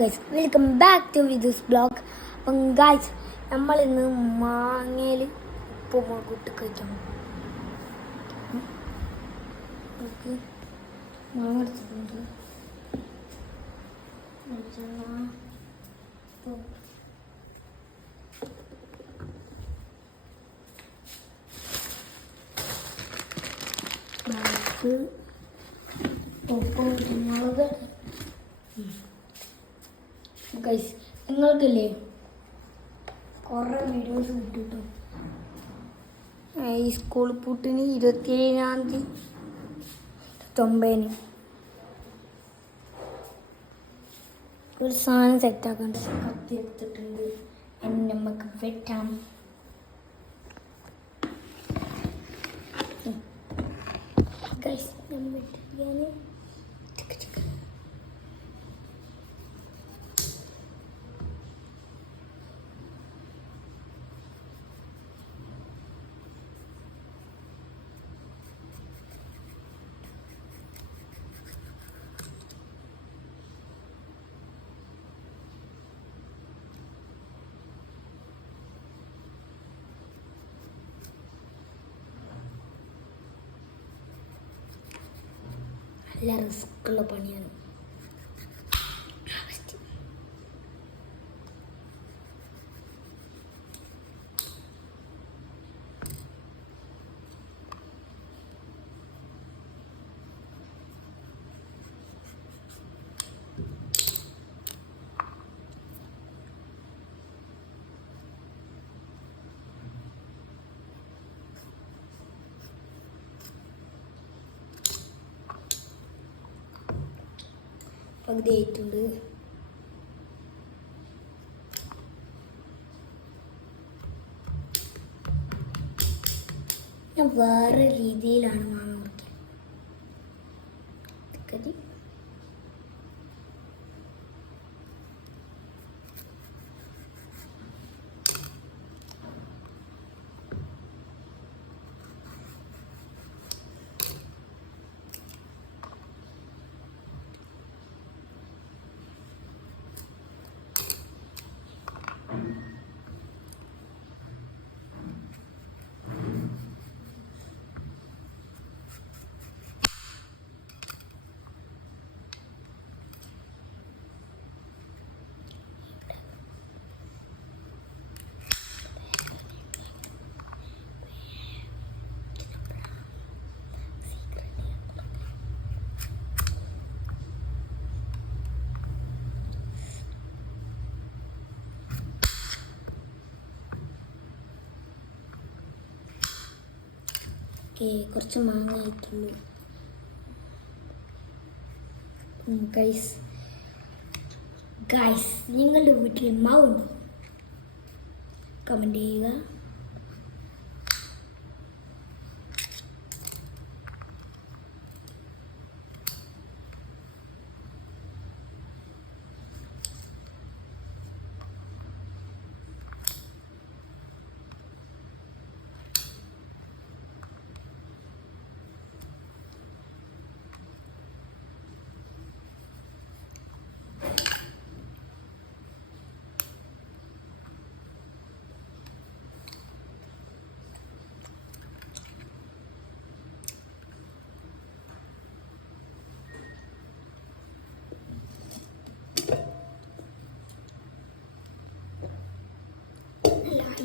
Guys welcome back to വിദുസ് blog. അപ്പം guys നമ്മളിന്ന് മാങ്ങയിൽ ഉപ്പ് മുളകിട്ട് കഴിക്കാം. മാങ്ങ എടുത്തിട്ടുണ്ട്. ഉപ്പ് മുളക് ഗൈസ് നിങ്ങൾക്കില്ലേ കുറേ വീഡിയോസ് കിട്ടും. ഈ സ്കൂൾ പൂട്ടിന് 27-ാം തീയതി 29-ന് ഒരു സാധനം സെറ്റാക്കാൻ കത്തി എടുത്തിട്ടുണ്ട്. നമുക്ക് വെട്ടാം. ഗൈസ് ഞാൻ വെട്ടിക്കാൻ നല്ല റിസ്ക്കുള്ള പണിയാണ്. പകുതി ആയിട്ടുണ്ട്. ഞാൻ വേറെ രീതിയിലാണ് മാങ്ങ മുറിക്കുക. കുറച്ച് മാങ്ങ ആയിട്ടുള്ളൂ. ഗൈസ് നിങ്ങളുടെ വീട്ടിൽ മാവുണ്ടോ? കമൻറ്റ് ചെയ്യുക.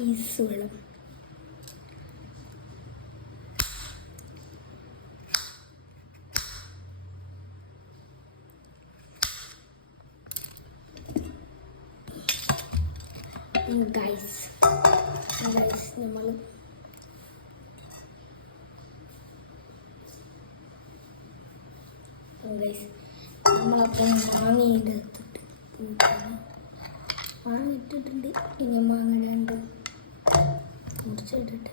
ഐസ് വെള്ളം ഗൈസ് നമ്മൾ നമ്മളപ്പം മാങ്ങയുടെ മാങ്ങ ഇട്ടിട്ടുണ്ട്. ഇനി മാങ്ങ ഇടാണ്ട് മുറിച്ചിട്ടിട്ട്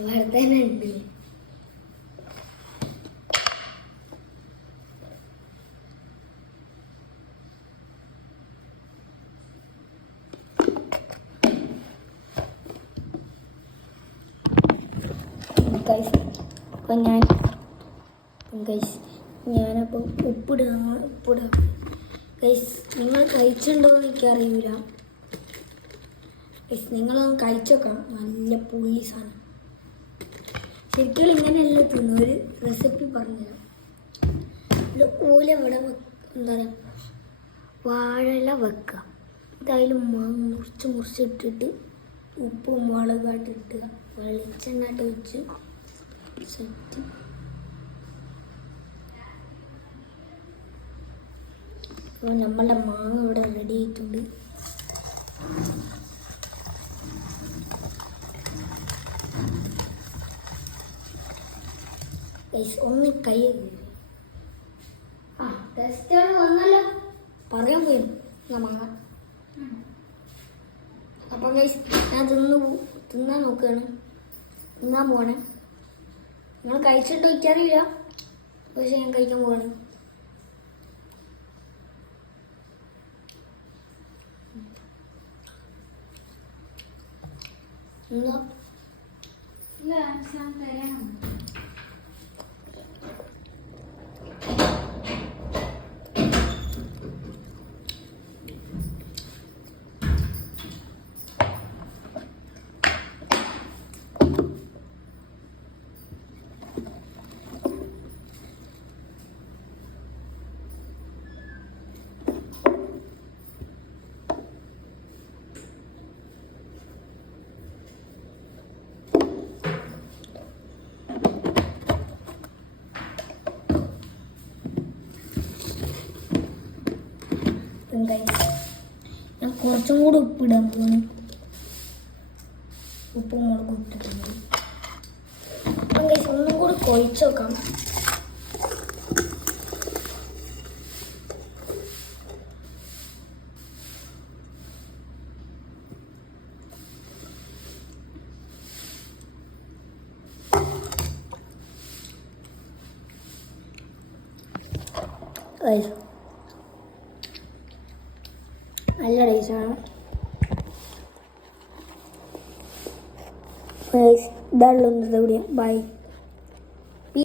ഇവിടെ തന്നെ ഉണ്ട്. അപ്പം ഞാനപ്പോൾ ഉപ്പിടുക ഗൈസ്. നിങ്ങൾ കഴിച്ചിട്ടുണ്ടോ എന്ന് എനിക്കറിയില്ല ഗൈസ്. നിങ്ങളൊന്ന് കഴിച്ചേക്കണം. നല്ല പുള്ളി സാധനം. ശരിക്കും ഇങ്ങനെയല്ല തിന്നു. ഒരു റെസിപ്പി പറഞ്ഞുതരാം. ഓല ഇവിടെ എന്താ പറയുക, വാഴല വെക്കുക. എന്തായാലും മുറിച്ചിട്ടിട്ട് ഉപ്പും മുളകായിട്ട് ഇട്ടുക. വെളിച്ചെണ്ണായിട്ട് വെച്ച് സെറ്റ്. അപ്പോൾ നമ്മളുടെ മാങ്ങ ഇവിടെ റെഡി ആയിട്ടുണ്ട്. ഒന്ന് കൈ ടെസ്റ്റാണ് വന്നല്ലോ പറയാൻ പോയി മാങ്ങ. അപ്പം ഞാൻ തിന്നാൻ നോക്കുകയാണ്. തിന്നാൻ പോവാണ്. നിങ്ങൾ കഴിച്ചിട്ട് എനിക്കറിയില്ല, പക്ഷെ ഞാൻ കഴിക്കാൻ പോവാണ്. എന്താ ഞാൻ കുറച്ചും കൂടെ ഉപ്പിടാൻ പോകുന്നു. ഉപ്പും മുളകും ഇട്ടിട്ടുണ്ട്. അപ്പം ഒന്നും കൂടി കുഴച്ച് വെക്കാം. നല്ല ടേസ്റ്റാണ്. ഇതാണുള്ളത്. എവിടെയാണ് ബൈ.